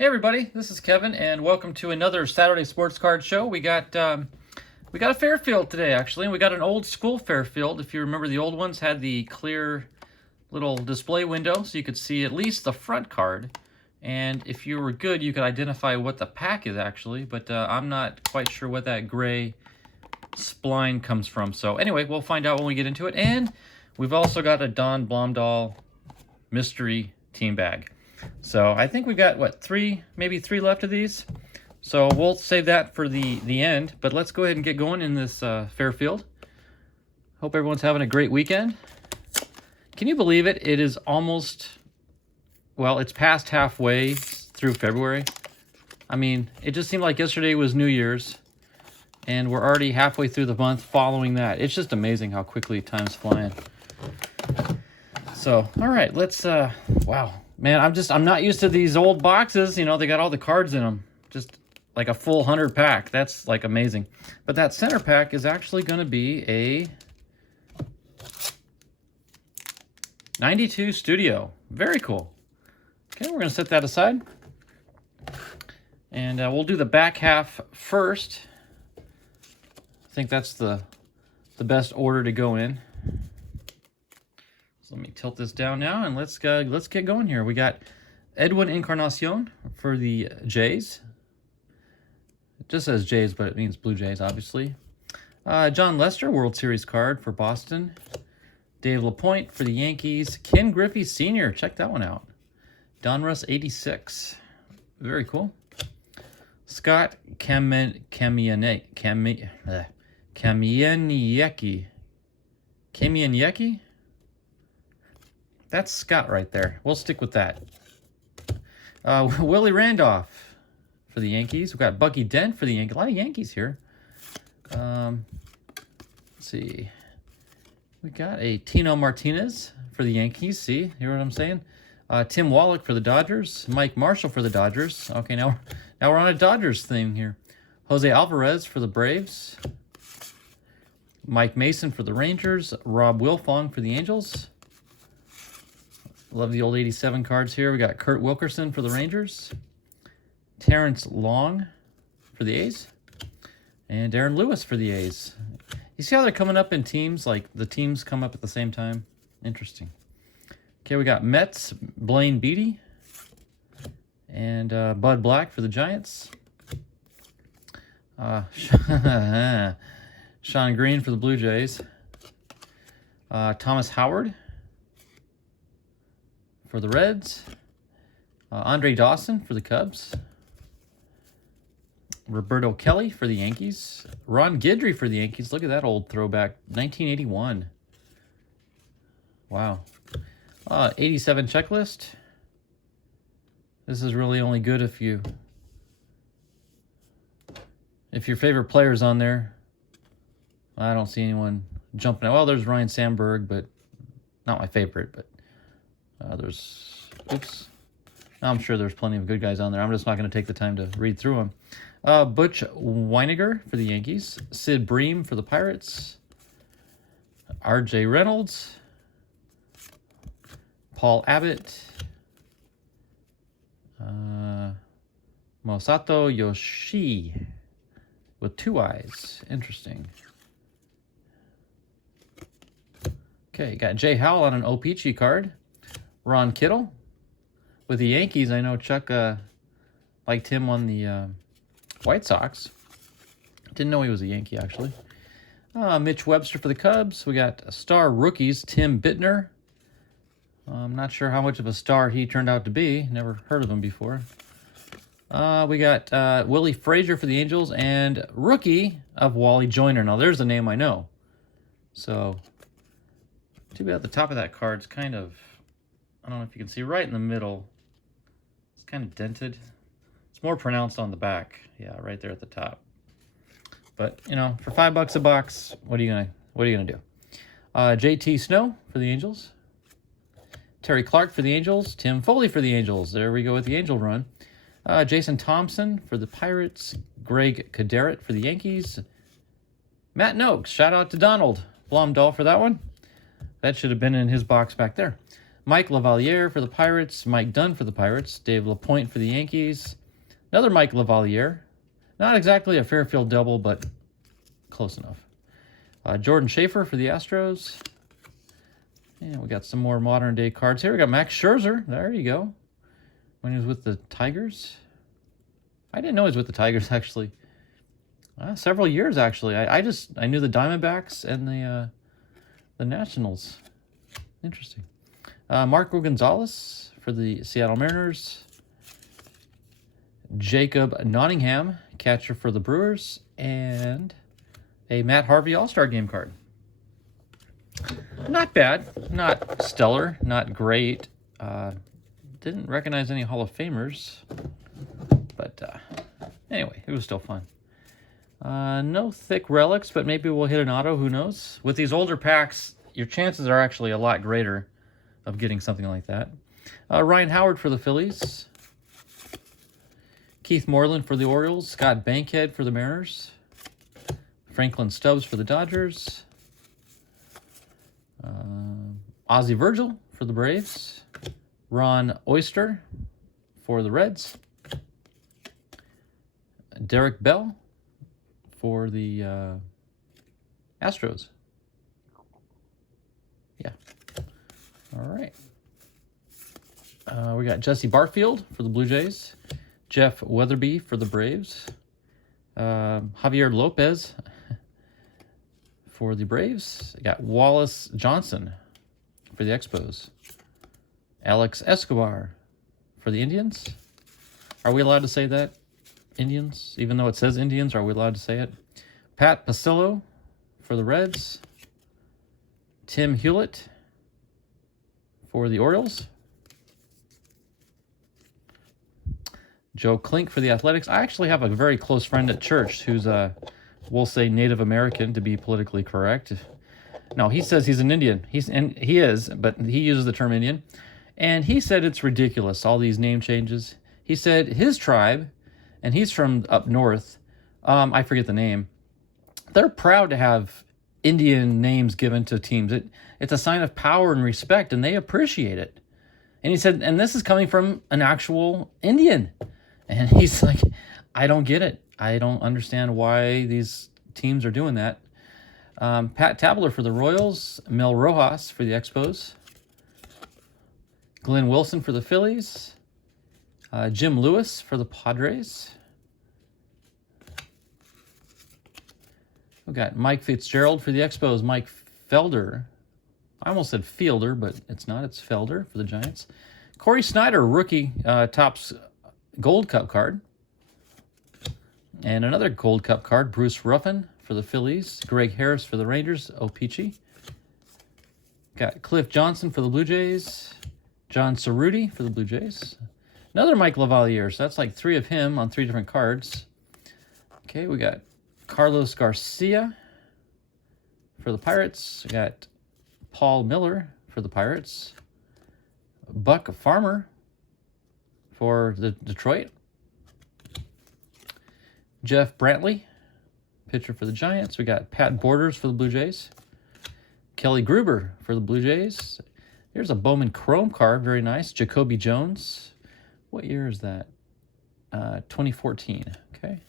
Hey everybody, this is Kevin, and welcome to another Saturday Sports Card Show. We got a Fairfield today, actually, and we got an old school Fairfield. If you remember, the old ones had the clear little display window, so you could see at least the front card. And if you were good, you could identify what the pack is actually, but I'm not quite sure what that gray spline comes from. So anyway, we'll find out when we get into it. And we've also got a Don Blomdahl mystery team bag. So I think we've got, what, maybe three left of these. So we'll save that for the end. But let's go ahead and get going in this Fairfield. Hope everyone's having a great weekend. Can you believe it? It is almost, well, it's past halfway through February. I mean, it just seemed like yesterday was New Year's. And we're already halfway through the month following that. It's just amazing how quickly time's flying. So, all right, let's, wow. Man, I'm not used to these old boxes. You know, they got all the cards in them. Just like a full 100 pack. That's like amazing. But that center pack is actually going to be a 92 Studio. Very cool. Okay, we're going to set that aside. And we'll do the back half first. I think that's the best order to go in. Let me tilt this down now, and let's get going here. We got Edwin Encarnacion for the Jays. It just says Jays, but it means Blue Jays, obviously. John Lester, World Series card for Boston. Dave LaPointe for the Yankees. Ken Griffey Sr., check that one out. Donruss 86. Very cool. Scott Kamieniecki. That's Scott right there. We'll stick with that. Willie Randolph for the Yankees. We've got Bucky Dent for the Yankees. A lot of Yankees here. Let's see. We got a Tino Martinez for the Yankees. See, hear what I'm saying? Tim Wallach for the Dodgers. Mike Marshall for the Dodgers. Okay, now we're on a Dodgers theme here. Jose Alvarez for the Braves. Mike Mason for the Rangers. Rob Wilfong for the Angels. Love the old 87 cards here. We got Kurt Wilkerson for the Rangers. Terrence Long for the A's. And Aaron Lewis for the A's. You see how they're coming up in teams? Like the teams come up at the same time? Interesting. Okay, we got Mets, Blaine Beatty. And Bud Black for the Giants. Sean Green for the Blue Jays. Thomas Howard for the Reds. Andre Dawson for the Cubs. Roberto Kelly for the Yankees. Ron Guidry for the Yankees. Look at that old throwback. 1981. Wow. 87 checklist. This is really only good if your favorite player's on there. I don't see anyone jumping out. Well, there's Ryan Sandberg, but not my favorite, but oops. I'm sure there's plenty of good guys on there. I'm just not going to take the time to read through them. Butch Weiniger for the Yankees. Sid Bream for the Pirates. R.J. Reynolds. Paul Abbott. Masato Yoshii with two eyes. Interesting. Okay, got Jay Howell on an O-Pee-Chee card. Ron Kittle with the Yankees. I know Chuck liked him on the White Sox. Didn't know he was a Yankee, actually. Mitch Webster for the Cubs. We got star rookies, Tim Bittner. I'm not sure how much of a star he turned out to be. Never heard of him before. We got Willie Frazier for the Angels and rookie of Wally Joyner. Now, there's a name I know. So, too bad the top of that card's kind of, I don't know if you can see, right in the middle. It's kind of dented. It's more pronounced on the back. Yeah, right there at the top. But, you know, for $5 a box, what are you gonna do? JT Snow for the Angels. Terry Clark for the Angels. Tim Foley for the Angels. There we go with the Angel run. Jason Thompson for the Pirates. Greg Caderet for the Yankees. Matt Noakes. Shout out to Donald Blomdahl for that one. That should have been in his box back there. Mike Lavalier for the Pirates. Mike Dunn for the Pirates. Dave LaPointe for the Yankees. Another Mike Lavalier. Not exactly a Fairfield double, but close enough. Jordan Schaefer for the Astros. And we got some more modern day cards here. We got Max Scherzer. There you go. When he was with the Tigers. I didn't know he was with the Tigers, actually. Several years, actually. I knew the Diamondbacks and the Nationals. Interesting. Marco Gonzalez for the Seattle Mariners. Jacob Nottingham, catcher for the Brewers. And a Matt Harvey All-Star Game card. Not bad. Not stellar. Not great. Didn't recognize any Hall of Famers. But anyway, it was still fun. No thick relics, but maybe we'll hit an auto. Who knows? With these older packs, your chances are actually a lot greater of getting something like that. Ryan Howard for the Phillies. Keith Moreland for the Orioles. Scott Bankhead for the Mariners. Franklin Stubbs for the Dodgers. Ozzie Virgil for the Braves. Ron Oyster for the Reds. Derek Bell for the Astros. Yeah. All right. We got Jesse Barfield for the Blue Jays. Jeff Weatherby for the Braves. Javier Lopez for the Braves. We got Wallace Johnson for the Expos. Alex Escobar for the Indians. Are we allowed to say that? Indians? Even though it says Indians, are we allowed to say it? Pat Pasillo for the Reds. Tim Hewlett for the Orioles. Joe Klink for the Athletics. I actually have a very close friend at church who's we'll say Native American to be politically correct. No, he says he's an Indian. He is, but he uses the term Indian. And he said it's ridiculous, all these name changes. He said his tribe, and he's from up north, I forget the name, they're proud to have Indian names given to teams. It's a sign of power and respect, and they appreciate it. And he said, and this is coming from an actual Indian. And he's like, I don't get it. I don't understand why these teams are doing that. Pat Tabler for the Royals. Mel Rojas for the Expos. Glenn Wilson for the Phillies. Jim Lewis for the Padres. We've got Mike Fitzgerald for the Expos. Mike Felder. I almost said Fielder, but it's not. It's Felder for the Giants. Corey Snyder, rookie Topps Gold Cup card. And another Gold Cup card, Bruce Ruffin for the Phillies. Greg Harris for the Rangers, O-Pee-Chee. Got Cliff Johnson for the Blue Jays. John Cerruti for the Blue Jays. Another Mike Lavalier, so that's like 3 of him on 3 different cards. Okay, we got Carlos Garcia for the Pirates. We got Paul Miller for the Pirates. Buck Farmer for the Detroit. Jeff Brantley, pitcher for the Giants. We got Pat Borders for the Blue Jays. Kelly Gruber for the Blue Jays. Here's a Bowman Chrome card, very nice. Jacoby Jones. What year is that? 2014, okay.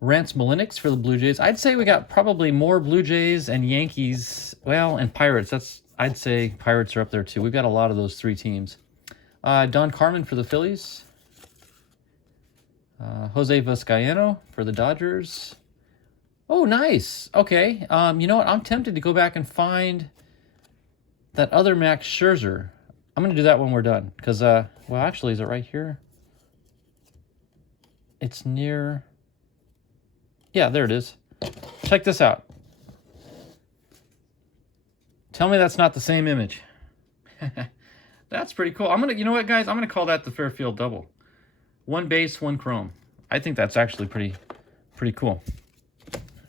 Rance Malinix for the Blue Jays. I'd say we got probably more Blue Jays and Yankees, well, and Pirates. I'd say Pirates are up there too. We've got a lot of those 3 teams. Don Carmen for the Phillies. Jose Vizcaino for the Dodgers. Oh, nice. Okay. You know what? I'm tempted to go back and find that other Max Scherzer. I'm going to do that when we're done. Because, well, actually, is it right here? It's near... Yeah, there it is. Check this out. Tell me that's not the same image. That's pretty cool. You know what, guys? I'm gonna call that the Fairfield double. 1 base, 1 chrome. I think that's actually pretty cool.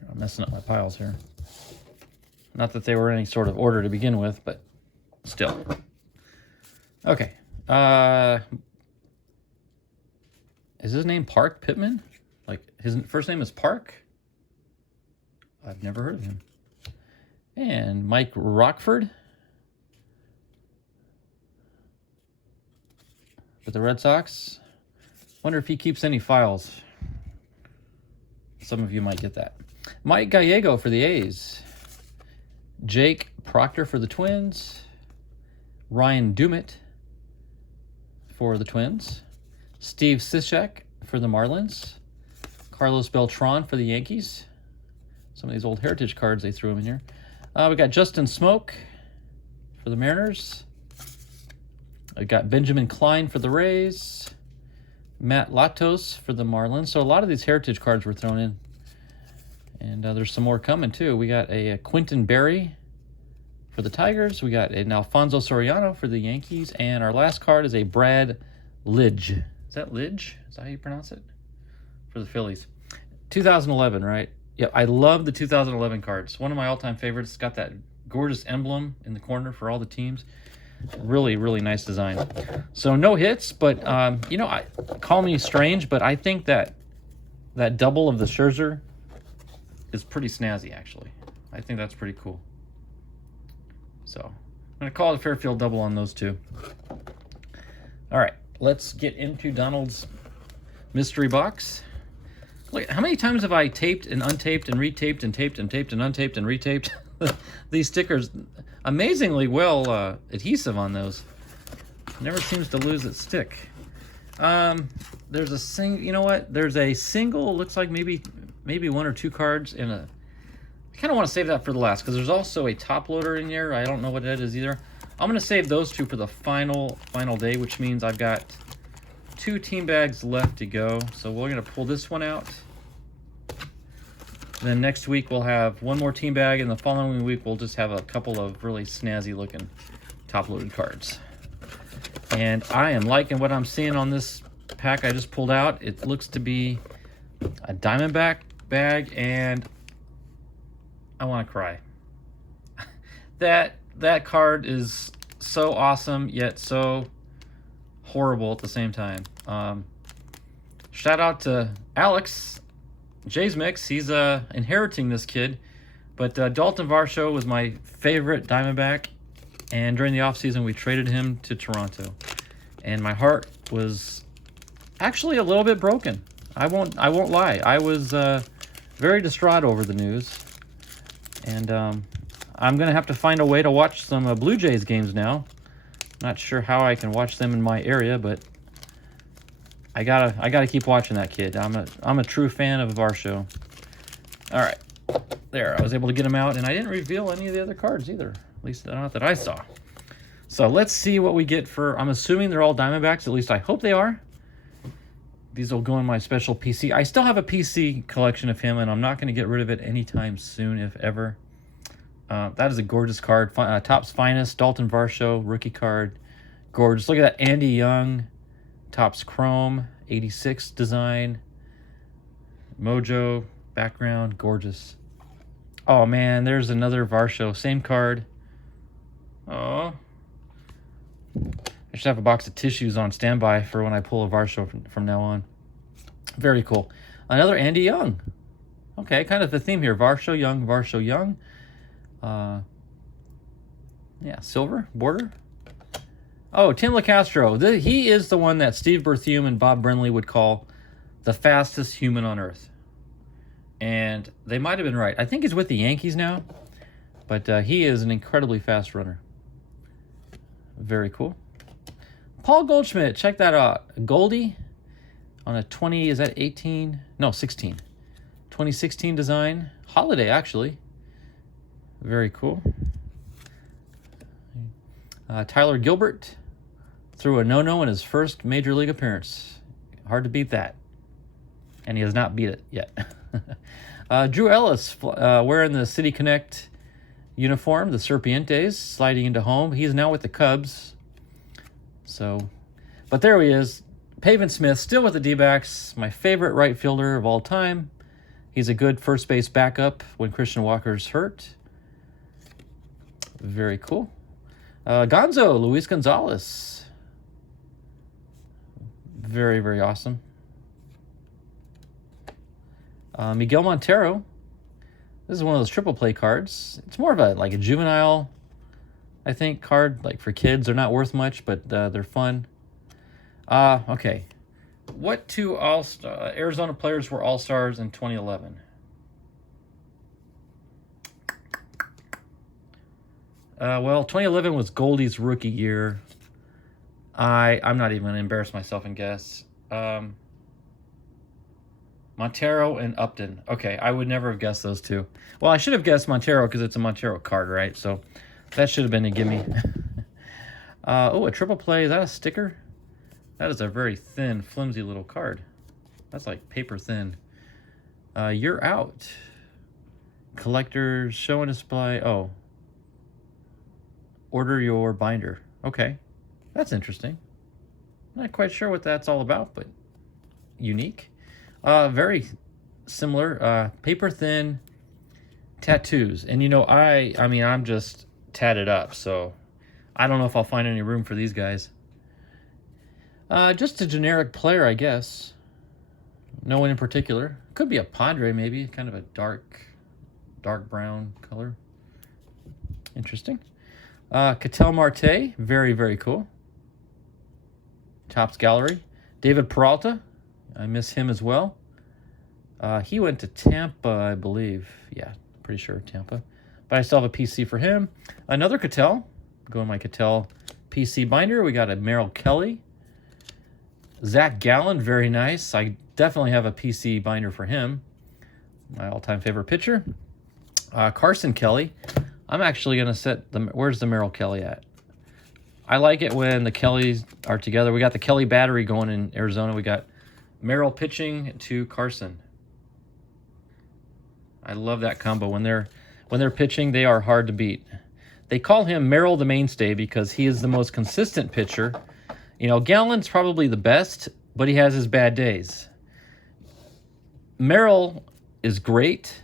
I'm messing up my piles here. Not that they were in any sort of order to begin with, but still. Okay. Is his name Park Pittman? Like, his first name is Park? I've never heard of him. And Mike Rockford with the Red Sox. Wonder if he keeps any files. Some of you might get that. Mike Gallego for the A's. Jake Proctor for the Twins. Ryan Dumit for the Twins. Steve Cishek for the Marlins. Carlos Beltran for the Yankees. Some of these old Heritage cards, they threw them in here. We got Justin Smoke for the Mariners. I got Benjamin Klein for the Rays. Matt Latos for the Marlins. So a lot of these Heritage cards were thrown in. And there's some more coming, too. We got a Quentin Berry for the Tigers. We got an Alfonso Soriano for the Yankees. And our last card is a Brad Lidge. Is that Lidge? Is that how you pronounce it? For the Phillies. 2011, right? Yep, I love the 2011 cards. One of my all-time favorites. It's got that gorgeous emblem in the corner for all the teams. Really, really nice design. So no hits, but, you know, call me strange, but I think that double of the Scherzer is pretty snazzy, actually. I think that's pretty cool. So I'm going to call it a Fairfield double on those two. All right, let's get into Donald's mystery box. Look, how many times have I taped and untaped and retaped and taped and taped and untaped and retaped? These stickers, amazingly well adhesive on those. Never seems to lose its stick. There's a you know what? There's a single, looks like maybe one or two cards in a. I kind of want to save that for the last because there's also a top loader in here. I don't know what that is either. I'm going to save those two for the final day, which means I've got 2 team bags left to go. So we're going to pull this one out. Then next week we'll have one more team bag, and the following week we'll just have a couple of really snazzy looking top-loaded cards. And I am liking what I'm seeing on this pack I just pulled out. It looks to be a Diamondback bag, and I want to cry. That card is so awesome, yet so horrible at the same time. Shout out to Alex, Jay's Mix. He's inheriting this kid. But Dalton Varsho was my favorite Diamondback, and during the offseason we traded him to Toronto. And my heart was actually a little bit broken. I won't lie. I was very distraught over the news. And I'm going to have to find a way to watch some Blue Jays games now. Not sure how I can watch them in my area, but I gotta keep watching that kid. I'm a true fan of Varsho. All right, there. I was able to get him out, and I didn't reveal any of the other cards either. At least not that I saw. So let's see what we get for. I'm assuming they're all Diamondbacks. At least I hope they are. These will go in my special PC. I still have a PC collection of him, and I'm not going to get rid of it anytime soon, if ever. That is a gorgeous card. Topps Finest, Dalton Varsho, rookie card. Gorgeous. Look at that Andy Young, Topps Chrome, 86 design. Mojo, background, gorgeous. Oh, man, there's another Varsho. Same card. Oh. I should have a box of tissues on standby for when I pull a Varsho from now on. Very cool. Another Andy Young. Okay, kind of the theme here. Varsho Young, Varsho Young. Yeah, silver border. Oh, Tim LeCastro. He is the one that Steve Berthiaume and Bob Brenly would call the fastest human on earth. And they might have been right. I think he's with the Yankees now. But he is an incredibly fast runner. Very cool. Paul Goldschmidt. Check that out. Goldie on a 20, is that 18? No, 16. 2016 design. Holiday, actually. Very cool. Tyler Gilbert threw a no-no in his first Major League appearance. Hard to beat that. And he has not beat it yet. Drew Ellis wearing the City Connect uniform, the Serpientes, sliding into home. He's now with the Cubs. So, but there he is. Pavin Smith, still with the D-backs. My favorite right fielder of all time. He's a good first base backup when Christian Walker's hurt. Very cool. Gonzo, Luis Gonzalez. Very, very awesome. Miguel Montero. This is one of those triple play cards. It's more of a juvenile, I think, card. Like for kids, they're not worth much, but they're fun. Okay. What two Arizona players were All-Stars in 2011? Well, 2011 was Goldie's rookie year. I'm not even going to embarrass myself and guess. Montero and Upton. Okay, I would never have guessed those two. Well, I should have guessed Montero because it's a Montero card, right? So that should have been a gimme. Oh, a triple play. Is that a sticker? That is a very thin, flimsy little card. That's like paper thin. You're out. Collectors, show and display. Oh. Order your binder. Okay. That's interesting. Not quite sure what that's all about, but unique. Very similar. Paper thin tattoos. And you know, I mean, I'm just tatted up, so I don't know if I'll find any room for these guys. Just a generic player, I guess. No one in particular. Could be a Padre, maybe. Kind of a dark brown color. Interesting. Ketel Marte. Very, very cool. Topps Gallery. David Peralta. I miss him as well. He went to Tampa, I believe. Yeah, pretty sure Tampa. But I still have a PC for him. Another Ketel. Go in my Ketel PC binder. We got a Merrill Kelly. Zach Gallen, very nice. I definitely have a PC binder for him. My all-time favorite pitcher. Carson Kelly. I'm actually going to set the... Where's the Merrill Kelly at? I like it when the Kellys are together. We got the Kelly battery going in Arizona. We got Merrill pitching to Carson. I love that combo. When they're pitching, they are hard to beat. They call him Merrill the mainstay because he is the most consistent pitcher. You know, Gallen's probably the best, but he has his bad days. Merrill is great,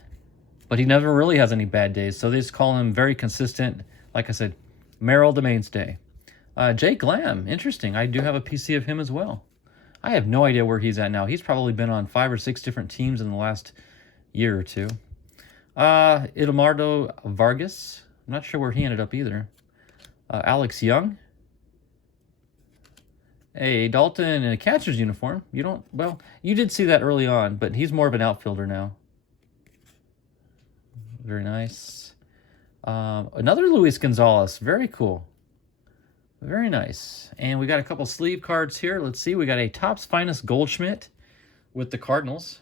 but he never really has any bad days. So they just call him very consistent. Like I said, Merrill the mainstay. Jay Glam, interesting. I do have a PC of him as well. I have no idea where he's at now. He's probably been on 5 or 6 different teams in the last year or two. Eduardo Vargas. I'm not sure where he ended up either. Alex Young. A Dalton in a catcher's uniform. Well, you did see that early on, but he's more of an outfielder now. Very nice. Another Luis Gonzalez. Very cool. Very nice. And we got a couple sleeve cards here. Let's see. We got a Topps Finest Goldschmidt with the Cardinals.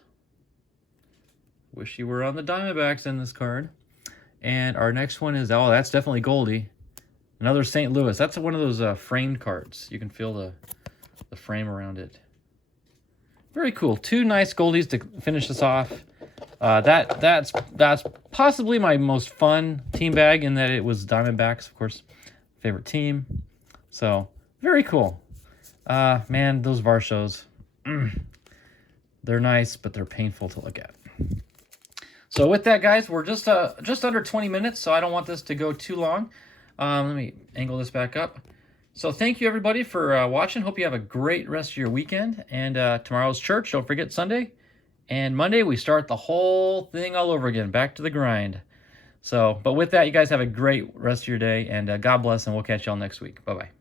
Wish you were on the Diamondbacks in this card. And our next one is, oh, that's definitely Goldie. Another St. Louis. That's one of those framed cards. You can feel the frame around it. Very cool. 2 nice Goldies to finish this off. That's possibly my most fun team bag in that it was Diamondbacks, of course, favorite team. So, very cool. Man, those Varshos, they're nice, but they're painful to look at. So with that, guys, we're just under 20 minutes, so I don't want this to go too long. Let me angle this back up. So thank you, everybody, for watching. Hope you have a great rest of your weekend. And tomorrow's church. Don't forget Sunday. And Monday, we start the whole thing all over again. Back to the grind. So, but with that, you guys have a great rest of your day. And God bless, and we'll catch y'all next week. Bye-bye.